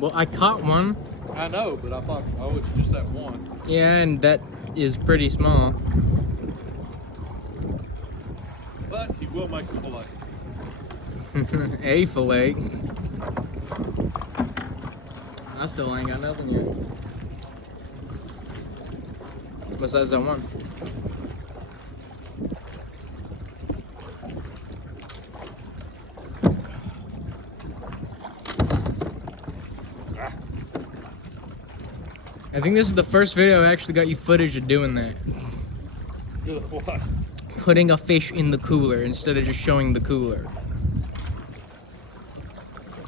Well, I caught one. I know, but I thought, oh, it's just that one. Yeah, and that is pretty small. But he will make a fillet. A fillet. I still ain't got nothing yet. Besides that one. I think this is the first video I actually got you footage of doing that. What? Putting a fish in the cooler instead of just showing the cooler.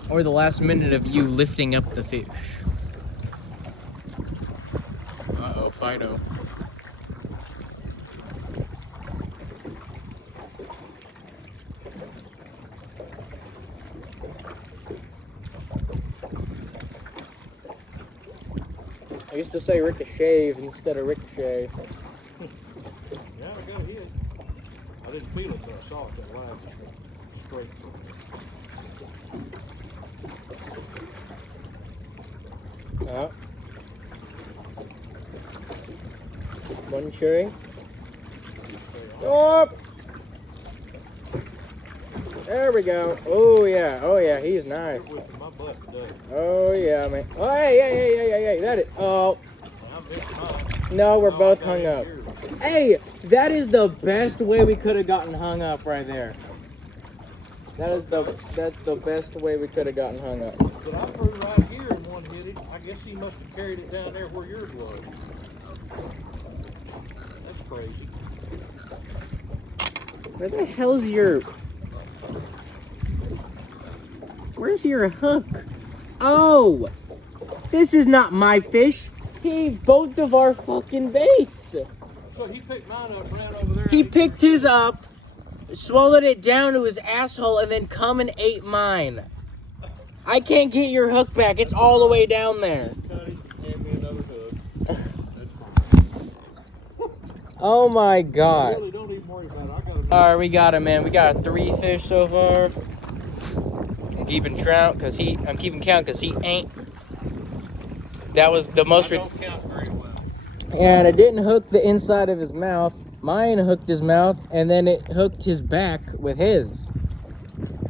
Or the last minute of you lifting up the fish. Uh-oh, Fido. I used to say ricochet instead of ricochet. Yeah, I got hit. I didn't feel it till I saw it. That line just went straight. One cherry. Oh! There we go. Oh yeah, he's nice. Oh yeah, man. Oh hey, that is. Oh. No, we're both hung up. Hey, that is the best way we could have gotten hung up right there. That's the best way we could have gotten hung up. But I threw right here and one hit it. I guess he must have carried it down there where yours was. That's crazy. Where the hell's your... Where's your hook? Oh! This is not my fish. He both of our fucking baits. So he picked mine up, ran over there. He picked his up, swallowed it down to his asshole, and then come and ate mine. I can't get your hook back. It's all the way down there. Hand me another hook. That's fine. Oh my god. Really, don't even worry about it. I got it. Alright, we got him, man. We got 3 fish so far. I'm keeping count because I'm keeping count because he ain't. That was the most. I don't count very well. And it didn't hook the inside of his mouth. Mine hooked his mouth, and then it hooked his back with his.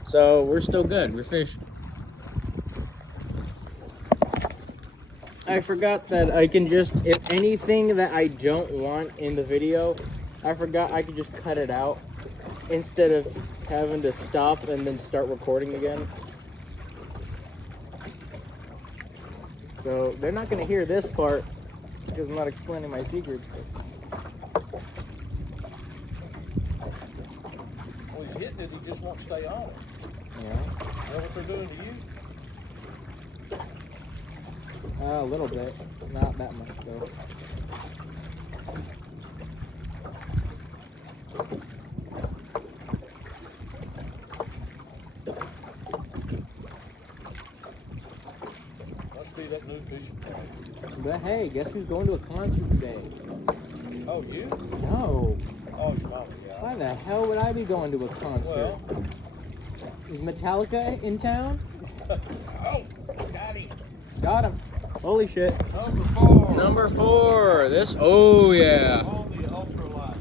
So we're still good. We're fish. I forgot that I can just, if anything that I don't want in the video, I forgot I could just cut it out instead of having to stop and then start recording again. So they're not going to hear this part because I'm not explaining my secrets. Well, he's hitting it, he just won't stay on it. Yeah. Is that what they're doing to you? A little bit. Not that much, though. Must be that new fishing pole. But hey, guess who's going to a concert today? Oh, you? No. Oh, your mama, yeah. Why the hell would I be going to a concert? Well. Is Metallica in town? Oh, got him. Got him. Holy shit. Number 4. Number 4. This, oh yeah. On the ultralight.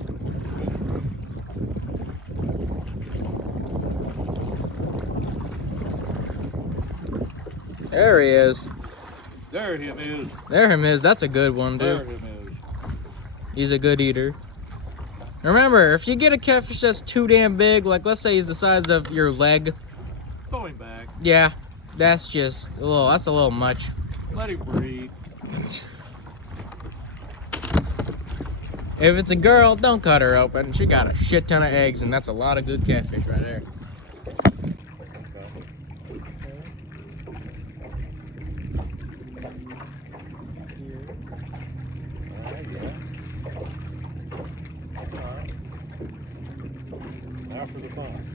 There he is. There him is. There him is. That's a good one, There dude. him is. He's a good eater. Remember, if you get a catfish that's too damn big, like let's say he's the size of your leg. Throw him back. Yeah, that's just a little, that's a little much. Let him breathe. If it's a girl, don't cut her open. She got a shit ton of eggs, and that's a lot of good catfish right there. Now for the fun.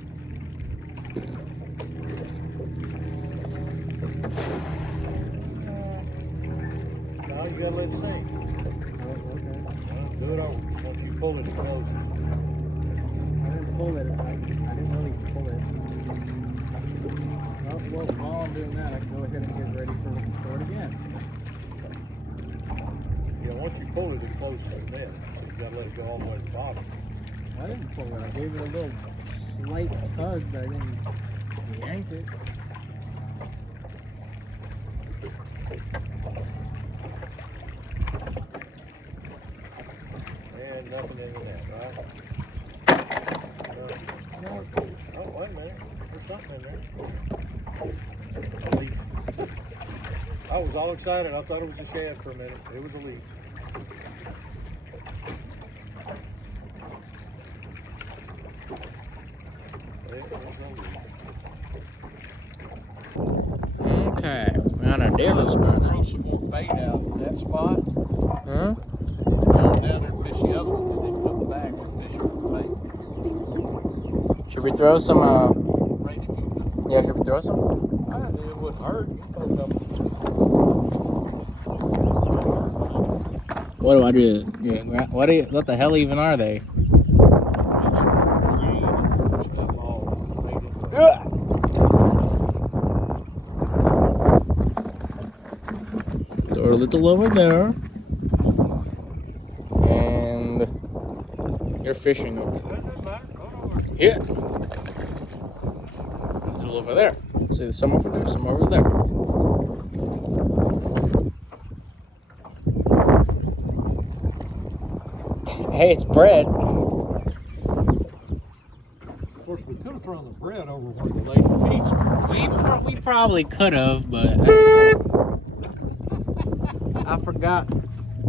Now you gotta let it sink. Okay. Do it over. Once you pull it, it closes. I didn't pull it. I didn't really pull it. Oh, Well, while I'm doing that, I can go ahead and get ready for it again. Yeah, once you pull it, it's close to the net. So you gotta let it go all the way to the bottom. I didn't pull it. I gave it a little slight tug, but I didn't yank it. And nothing in the net, right? No. Oh, wait a minute. There's something in there. A leaf. I was all excited. I thought it was a shad for a minute. It was a leaf. Okay, we're on a different spot. Throw some more bait out in that spot. Huh? Down there and fish the other one, and then put the bag and fish with the bait. Should we throw some, Range cubes. yeah, should we throw some? I don't know, it wouldn't hurt. You throw them. What do I do? Yeah, what the hell even are they? Stuff all made it. Throw a little over there. And you're fishing over there. Doesn't matter. Go over. Yeah. A little over there. See, there's some over there, some over there. Hey, it's bread. Of course, we could have thrown the bread over one of the lady feet. We probably could have, but I forgot.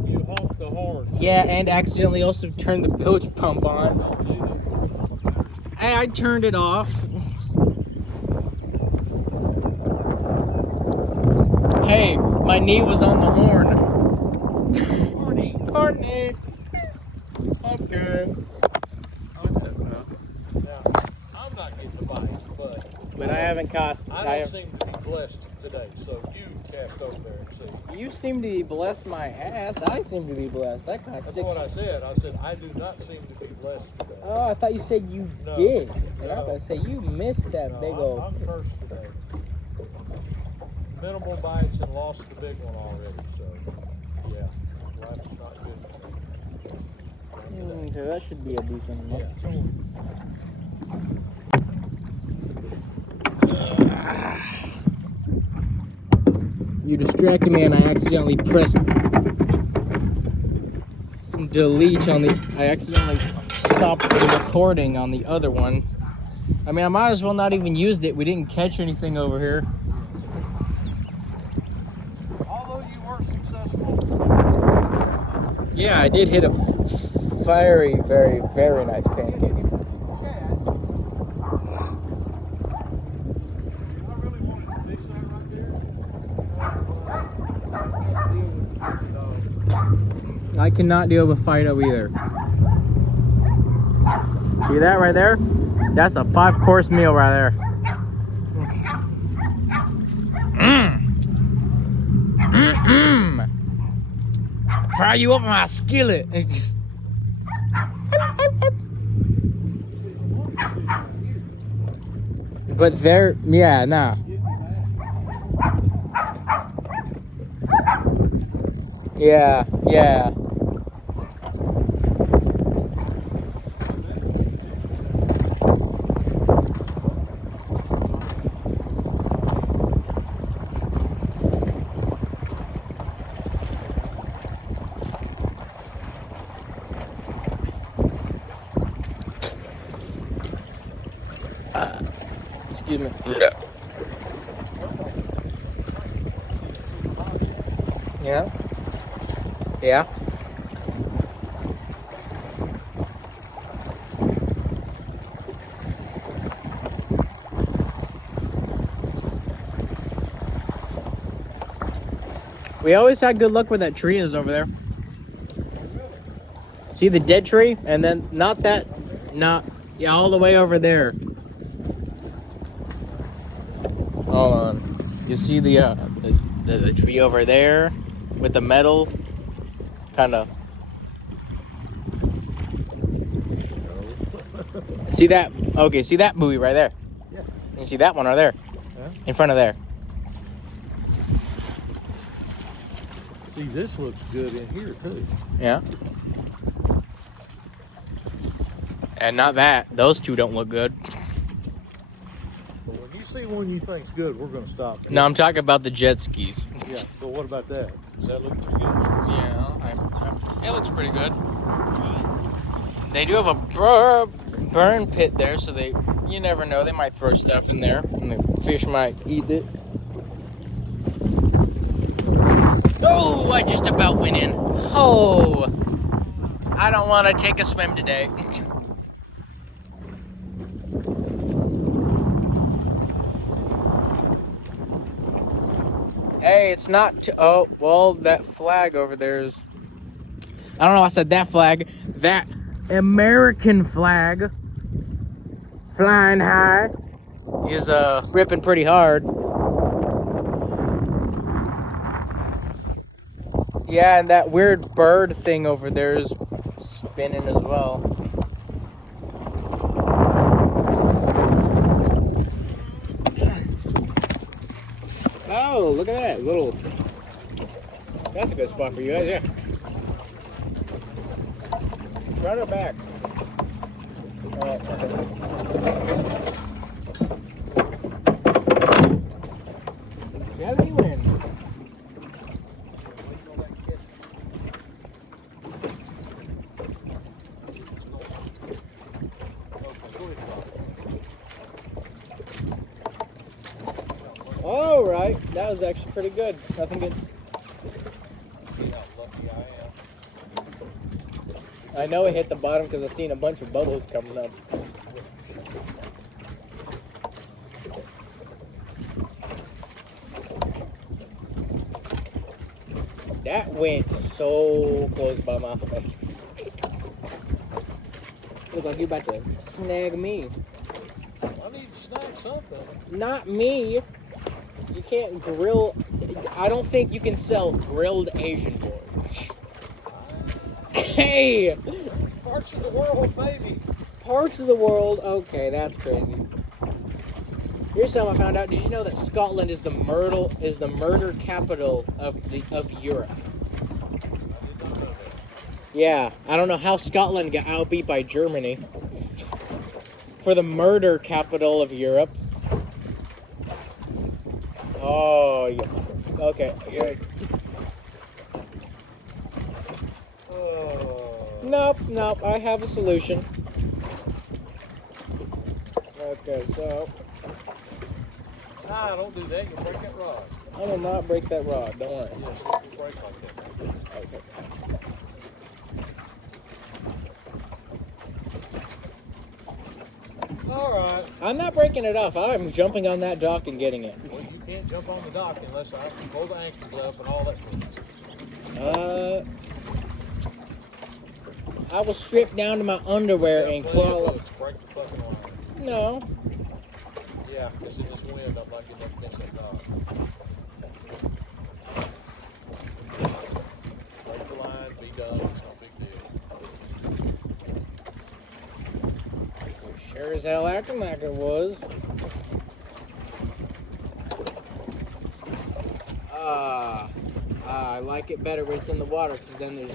You honked the horn. Yeah, and accidentally also turned the bilge pump on. Don't do that. Hey, I turned it off. Hey, my knee was on the horn. Horny. Okay. What the fuck? Now, I'm not getting the bites, But I haven't cast. I don't seem to be blessed today, so you cast over there and see. You seem to be blessed my ass. I seem to be blessed. That kind of That's sticks. what I said. I said, I do not seem to be blessed today. Oh, I thought you said you No. did. And I No. was going to say, you missed that No, big old. I'm cursed today. Minimal bites and lost the big one already, so yeah, life is not good. Okay, that should be a decent enough. You distracted me and I accidentally pressed delete on the. I accidentally stopped the recording on the other one. I mean, I might as well not even used it. We didn't catch anything over here. Although you were successful. Yeah, I did hit a very, very, very nice pancake. I really wanted to fish that right there. I cannot deal with Fido either. See that right there? That's a 5-course meal right there. Fry you up in my skillet. But they're, yeah, nah. Yeah, yeah. Excuse me. Yeah. Yeah. We always had good luck where that tree is over there. See the dead tree? And then not that, not, yeah, all the way over there. Hold on. You see the tree over there with the metal kind of. See that? Okay, see that buoy right there? Yeah. You see that one right there? Yeah. man. In front of there. See, this looks good in here, too. Yeah. And not that. Those two don't look good. But when you see one you think's good, we're going to stop. No, I'm talking about the jet skis. Yeah, but what about that? Does that look pretty good? Yeah, it looks pretty good. They do have a burn pit there, so you never know. They might throw stuff in there, and the fish might eat it. Oh, I just about went in. Oh, I don't want to take a swim today. Hey, it's not. Oh, well, that flag over there is. I don't know. I said that flag. That American flag, flying high, is ripping pretty hard. Yeah, and that weird bird thing over there is spinning as well. Oh, look at that little. That's a good spot for you guys, yeah. Front or back? Alright, okay. Jelly win. All right, that was actually pretty good. Nothing good. See how lucky I am? I know it hit the bottom because I've seen a bunch of bubbles coming up. That went so close by my face. Looks like you're about to snag me. I need to snag something. Not me. You can't grill. I don't think you can sell grilled Asian boys. Hey! Parts of the world, maybe. Parts of the world. Okay, that's crazy. Here's something I found out. Did you know that Scotland is the murder capital of Europe? Yeah, I don't know how Scotland got outbeat by Germany for the murder capital of Europe. Oh, yeah. Okay. Yeah. Nope. I have a solution. Okay, so. Nah, don't do that. You'll break that rod. I will not break that rod. Don't worry. Yes, it will break like that. Okay. All right. I'm not breaking it off. I'm jumping on that dock and getting it. Well, you can't jump on the dock unless I pull the anchors up and all that. I will strip down to my underwear and crawl up. Break the fucking line. No. Yeah, because in this wind, I'm not getting up against that dock. Break the line, be done. It's no big deal. Sure as hell acting like it was. I like it better when it's in the water because then there's.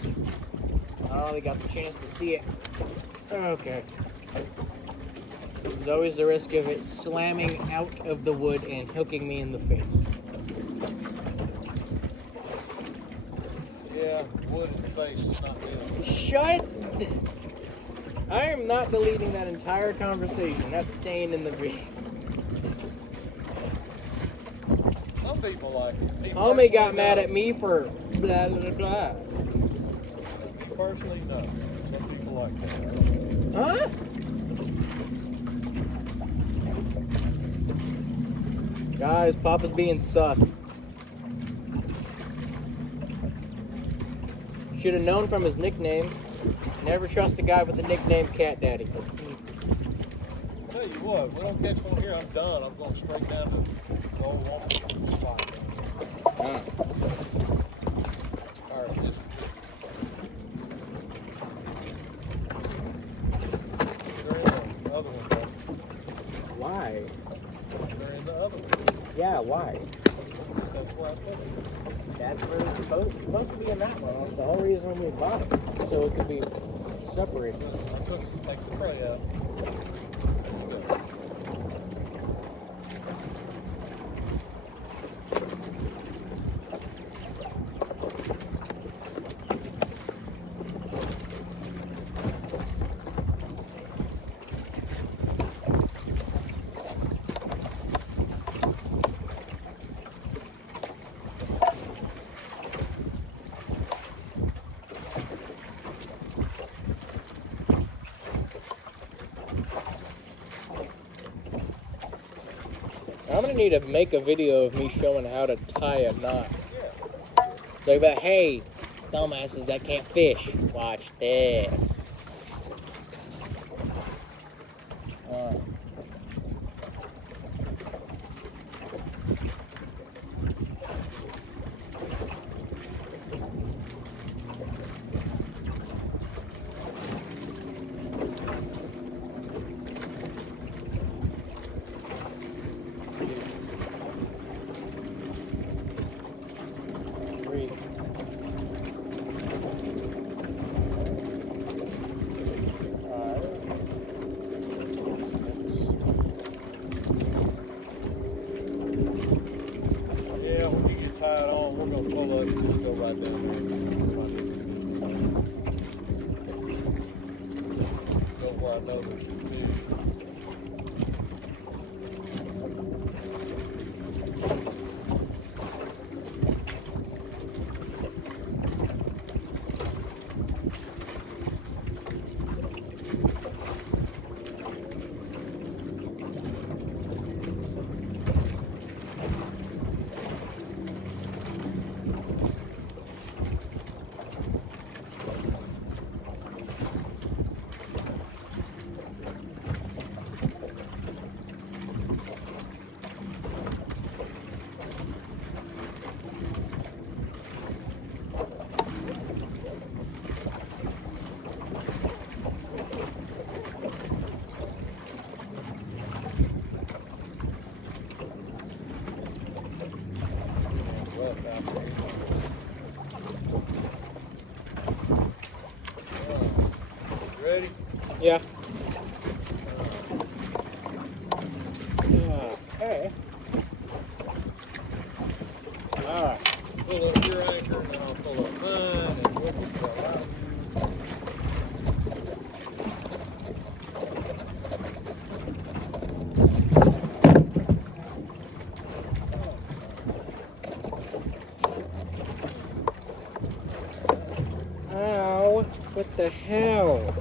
Oh, they got the chance to see it. Okay. There's always the risk of it slamming out of the wood and hooking me in the face. Yeah, wood in the face is not good. Shut! I am not deleting that entire conversation. That's staying in the video. Some people like it. Me Homie got personally, mad no. at me for blah blah blah. Personally, no. Some people like that. Huh? Guys, Papa's being sus. Should have known from his nickname. Never trust a guy with the nickname Cat Daddy. Tell you what, we don't catch one here, I'm done. I'm going straight down to the old woman spot. Huh. All right, this. They're in the other one, though. Why? They're in the other one. Yeah, why? That's why I put it. That's where it's supposed to be in that one. That's the whole reason we bought it. So it could be separated. Take the tray out. I'm gonna need to make a video of me showing how to tie a knot. Like that, hey, dumbasses that can't fish, watch this. Yeah, when you get tied on, we're gonna pull up and just go right down there. Go where I know there's some fish. Ready? Yeah. Okay. Alright. Pull up your anchor and I'll pull up mine and we'll go out. Ow. What the hell?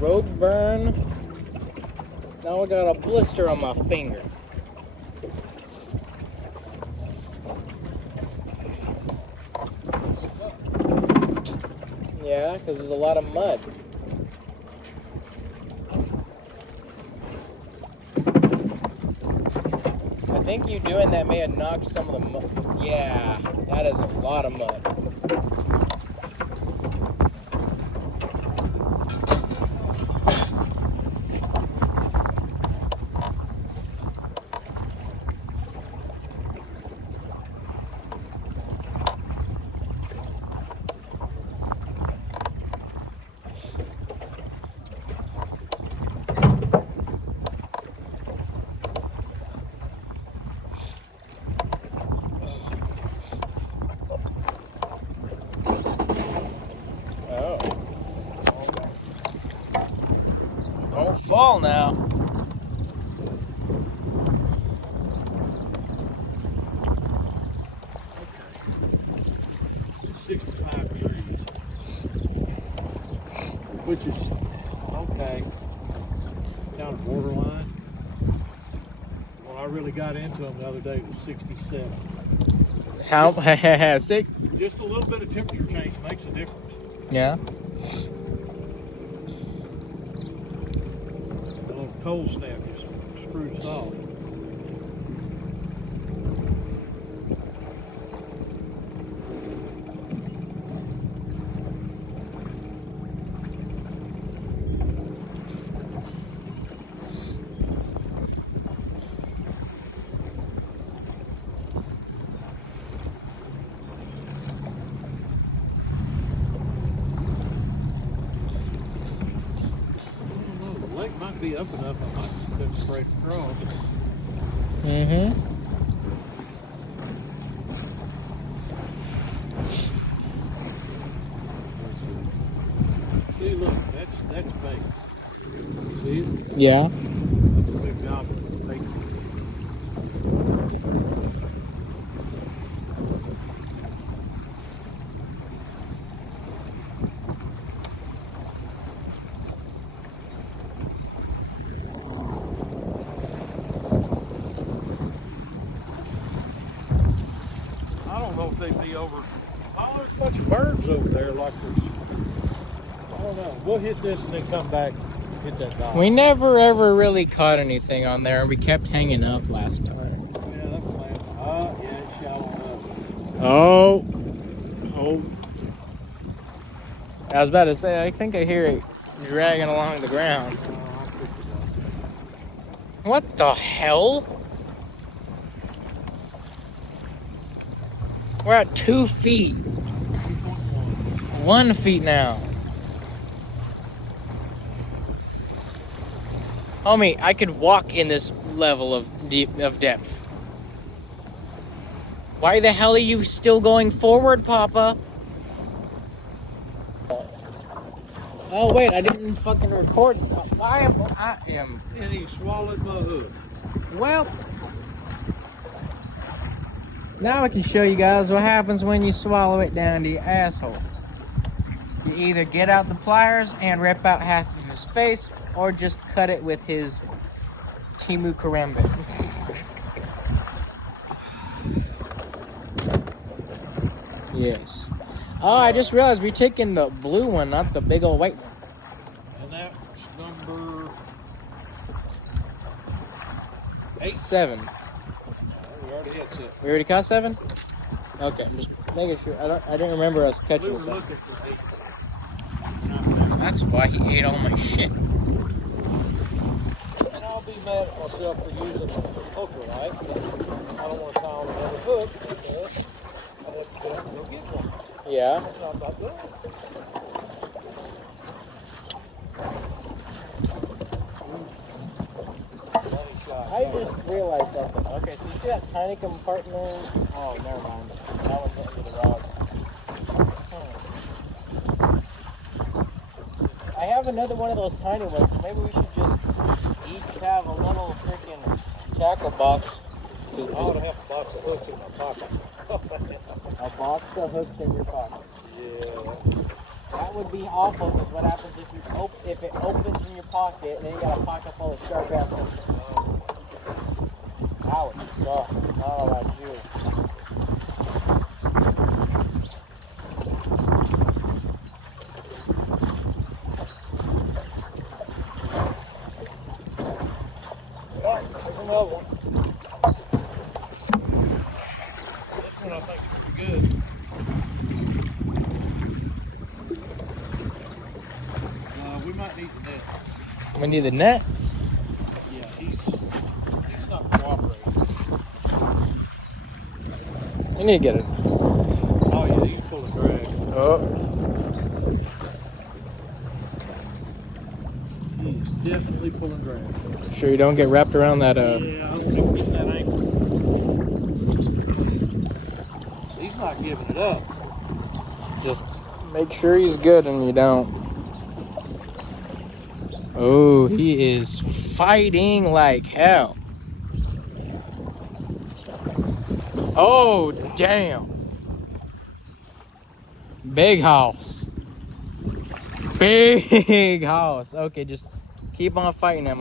Road burn. Now I got a blister on my finger. Yeah, because there's a lot of mud. I think you doing that may have knocked some of the mud. Yeah, that is a lot of mud. Don't fall now. It's 65 degrees. Which is okay. Down borderline. When I really got into them the other day, it was 67. How? Sick? Just a little bit of temperature change makes a difference. Yeah. A little cold snap just screwed us off. it'd be up enough, I might put straight across. Mm-hmm. See, look, that's bait. See it? Yeah. That's a big job of bait. I don't know if they'd be over. Oh, there's a bunch of birds over there like there's. I don't know. We'll hit this and then come back and hit that dog. We never ever really caught anything on there, and we kept hanging up last time. Yeah, that's fine. Yeah, it's shallow enough. Oh. Oh. I was about to say, I think I hear it dragging along the ground. I picked it up. What the hell? We're at 2 feet. 1 feet now. Homie, I could walk in this level of depth. Why the hell are you still going forward, Papa? Oh wait, I didn't fucking record. I am. And he swallowed my hook. Well, now I can show you guys what happens when you swallow it down to your asshole. You either get out the pliers and rip out half of his face, or just cut it with his Timu Karambit. Yes. Oh, I just realized we're taking the blue one, not the big old white one. And that's number 8. 7. We already hit 6. We already caught 7? Okay, I'm just making sure. I didn't remember us We catching were 7. looking for 8. That's why he ate all my shit. And I'll be mad at myself for using the hooker, right? But I don't want to tie on another hook. So I have to get up and go get one. Yeah. That's not that good. I just realized something. Okay, so you see that tiny compartment? Oh, never mind. That one's into the rod. I have another one of those tiny ones. So maybe we should just each have a little freaking tackle box. I ought to have a box of hooks in my pocket. A box of hooks in your pocket. Yeah. That would be awful because what happens if if it opens in your pocket, then you got a pocket full of sharp ass hooks. That would suck. Oh, that's you. Oh, there's another one. This one I think is pretty good. We might need the net. We need the net. Yeah, he's not cooperating. You need to get it. Oh yeah, he's pulling drag. Oh. He's definitely pulling drag. Sure you don't get wrapped around that, Yeah, I don't think he's getting that ankle. He's not giving it up. Just make sure he's good and you don't. Oh, he is fighting like hell. Oh, damn. Big house. Big house. Okay, just keep on fighting him.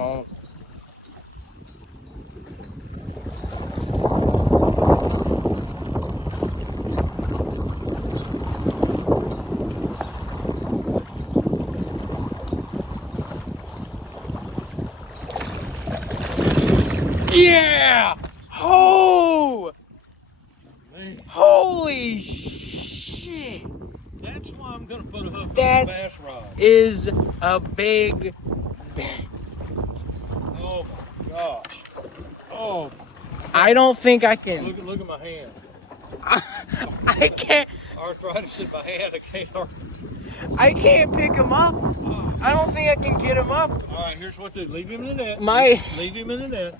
Yeah! Oh! Man, Holy shit! that's why I'm gonna put a hook That- on the bass rod. Is a big. Oh my gosh. Oh, I don't think I can. look at my hand. I can't. Arthritis in my hand. I can't. I can't pick him up. Oh. I don't think I can get him up. All right, here's what to do. Leave him in the net. My- Leave him in the net.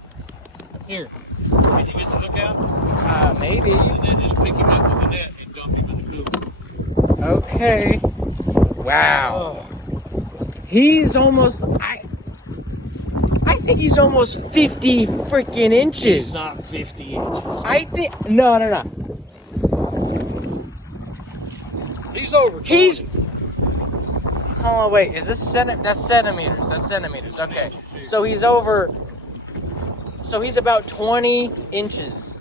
Here. Can you get the hook out? Maybe. And then just pick him up with the net and dump him in the cooler. Okay. Wow. He's almost, I think he's almost 50 freaking inches. He's not 50 inches. I think, no. He's over 20. He's, oh wait, is this that's centimeters, okay. So he's over, so he's about 20 inches.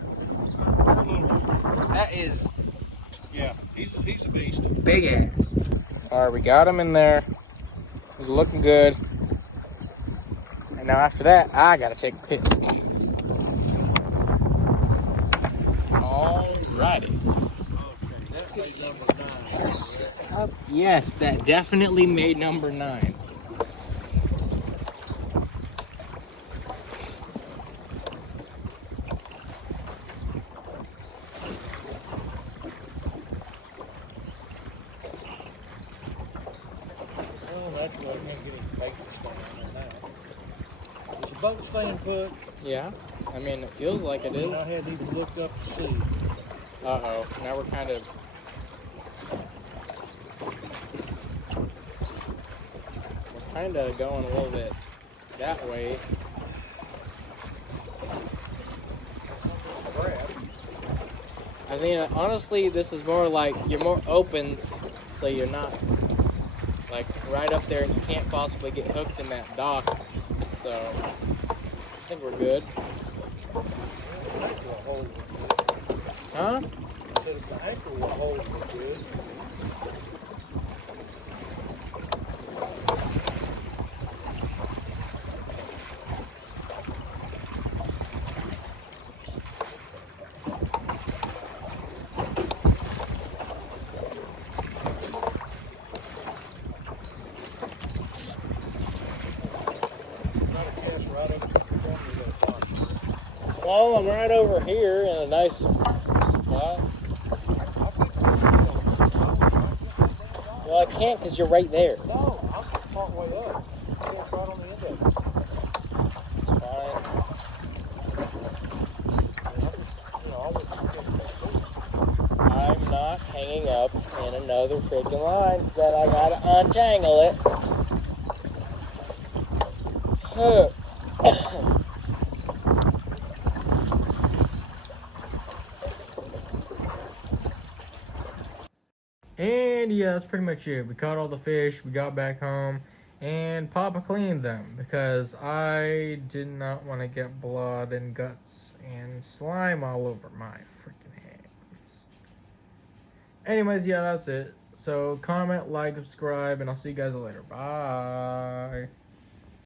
That is Yeah, he's a beast. big ass. All right, we got him in there. He's looking good. And now after that, I gotta take a piss. Alrighty. Okay, that made number 9. Yes, that definitely made number 9. Well, that's why I can't get his bait staying there now. Is the boat staying put? Yeah, I mean, it feels like it is. I hadn't even looked up to see. Uh-oh, now we're kind of... We're kind of going a little bit that way. I think, honestly, this is more like you're more open, so you're not, like, right up there and you can't possibly get hooked in that dock. So, I think we're good. Huh? I said if the anchor will hold it good. Well, I'm right over here in a nice spot. Well, I can't because you're right there. No, I'm part way up. It's right on the end of it. It's fine. I'm not hanging up in another freaking line because then I gotta untangle it. And yeah, that's pretty much it. We caught all the fish, we got back home, and Papa cleaned them because I did not want to get blood and guts and slime all over my freaking hands. Anyways, yeah, that's it. So comment, like, subscribe, and I'll see you guys later. Bye.